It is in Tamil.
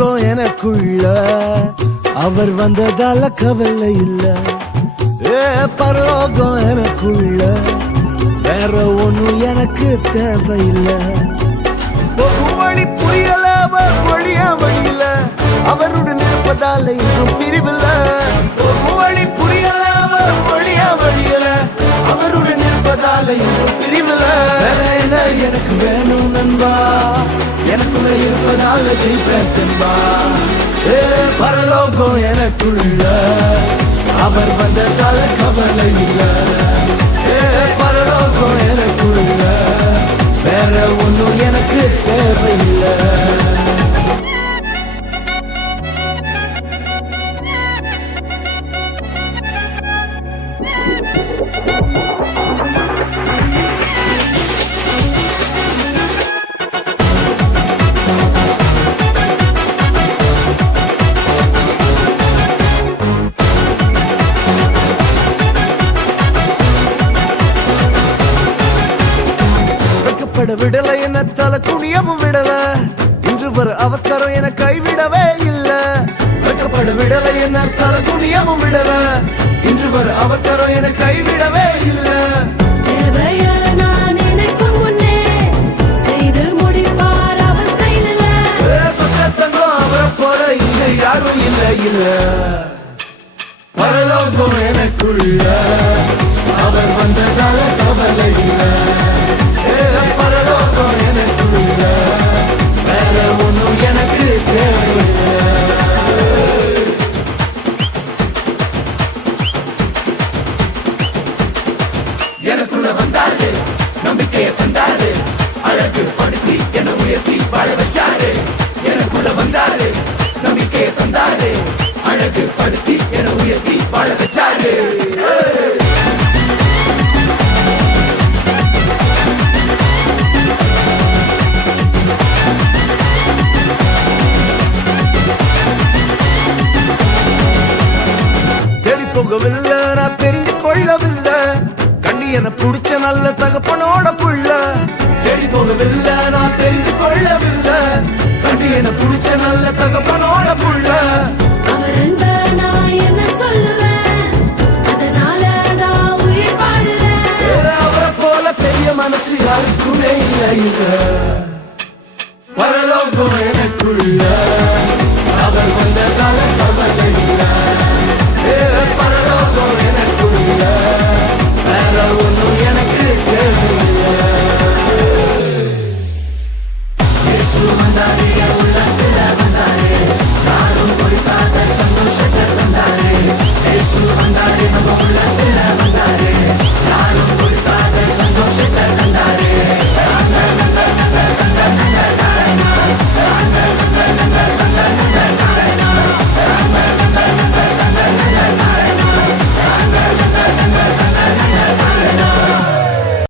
பரலோகம் எனக்குள்ள அவர் வந்ததால கவலை இல்ல. பரலோகம் எனக்குள்ள வேற ஒண்ணும் எனக்கு தேவையில்லை. வழி புரியல அவர் வழியா வழியில அவருடன் இருப்பதால இன்னும் பிரிவில்ல. வழி புரியல அவர் வழியா வழியில அவருடன் இருப்பதால இன்னும் பிரிவில்ல. வேற என்ன எனக்கு வேணும் நண்பா, எனக்குள்ள இருப்பதால ஜெயிப்பேன் தென்பா. பரலோகம் எனக்குள்ள அவர் வந்ததால கவலை இல்ல. பரலோகம் எனக்குள்ள வேற ஒண்ணும் எனக்கு தேவையில்லை. விடல என்ன தலை குனியவும் விடல, இன்று வர அவர் கரம் என கைவிடவே இல்ல. வெட்கப்பட விடல என்ன தலை குனியவும் விடல, இன்று வர அவர் கரம் என கைவிடவே இல்ல. சொத்தங்கம் அவரை போல இங்க யாரும் இல்ல இல்ல. பரலோகம் எனக்குள்ள அவர் வந்ததால கவலை இல்ல. பரலோகம் எனக்குள்ள வேற ஒண்ணும் எனக்கு தேவையில்லை. எனக்குள்ள வந்தாரு, நம்பிக்கையை தந்தாரு, அழகு படுத்தி என உயர்த்தி வாழ வச்சாரு. எனக்குள்ள வந்தாரு, நம்பிக்கையை தந்தாரு, அழகு படுத்தி என உயர்த்தி வாழ வச்சாரு. போகவில்லை நான் தெரிஞ்சு கொள்ளவில்லை, கண்டி என புடிச்ச நல்ல தகப்பனோட புள்ள. தேடி போகவில்லை நான் தெரிஞ்சு கொள்ளவில்லை, கண்டி என புடிச்ச நல்ல தகப்பனோட புள்ள. அவரை போல பெரிய மனசு யாருக்குமே இல்லை. பரலோகம் எனக்குள்ள அவர் வந்ததால கவலை இல்லை. பரலோகம் எனக்குள்ள வேற ஒண்ணும் எனக்கு தேவையில்லை. இயேசு வந்தாரு.